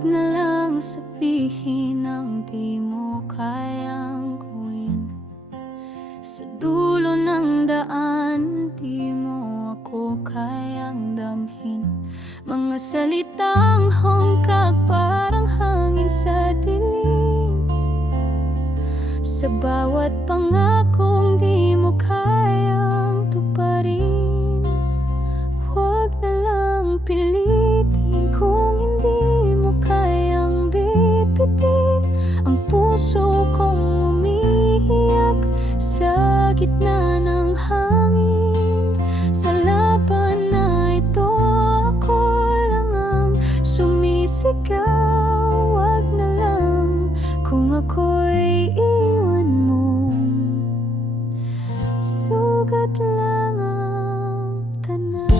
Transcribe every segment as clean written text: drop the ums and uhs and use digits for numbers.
Huwag na lang sabihin ang di mo kayang gawin. Sa dulo ng daan, di mo ako kayang damhin. Mga salitang hangkag parang hangin sa dilim. Sa bawat pangakong di mo kayang tuparin. Huwag na lang pilitin kung hindi mo kayang bitbitin. Ang puso kong umiiyak sa gitna ng hangin. Sa laban na ito, ako lang ang sumisigaw. Huwag na lang kung ako'y iwan mo. Sugat lang ang tanan.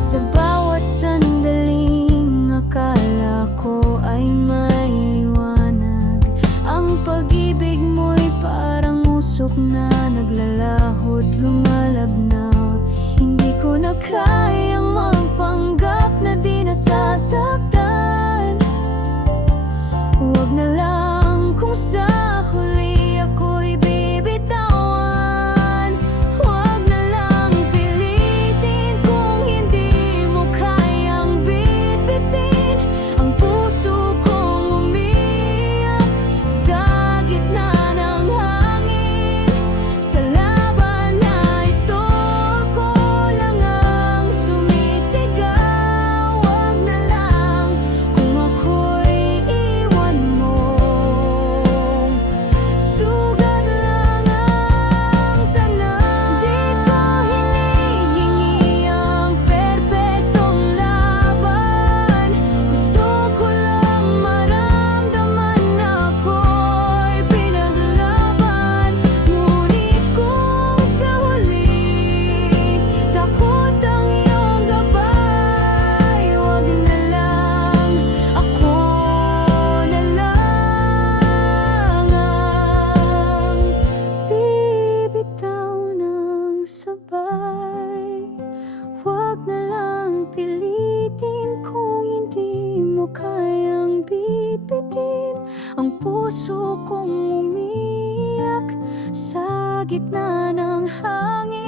Sa bawat sandaling akala ko ay may liwanag, ang pag-ibig mo'y parang usok na naglalahot, lumalabnaw. Hindi ko na kayang magpanggap na di nasasaktan. Huwag na lang kung sa huli ako'y bibitawan. Huwag na lang pilitin kung hindi mo kayang bitbitin. Ang puso kong umiiyak sa gitna ng hangin. Sa laban na ito, ako lang ang sumisigaw. Huwag na lang kung ako'y iwan mo. Sugat lang ang tanan. Di ko hinihingi ang perpektong laban. Gusto ko lang maramdaman na ako'y pinaglaban. Ngunit kung sa huli takot ang iyong gabay, huwag na lang, ako na lang ang bibitaw ng sabay. Huwag na lang pilitin kung hindi mo kayang bitbitin. Ang puso kong umiiyak sa gitna ng hangin.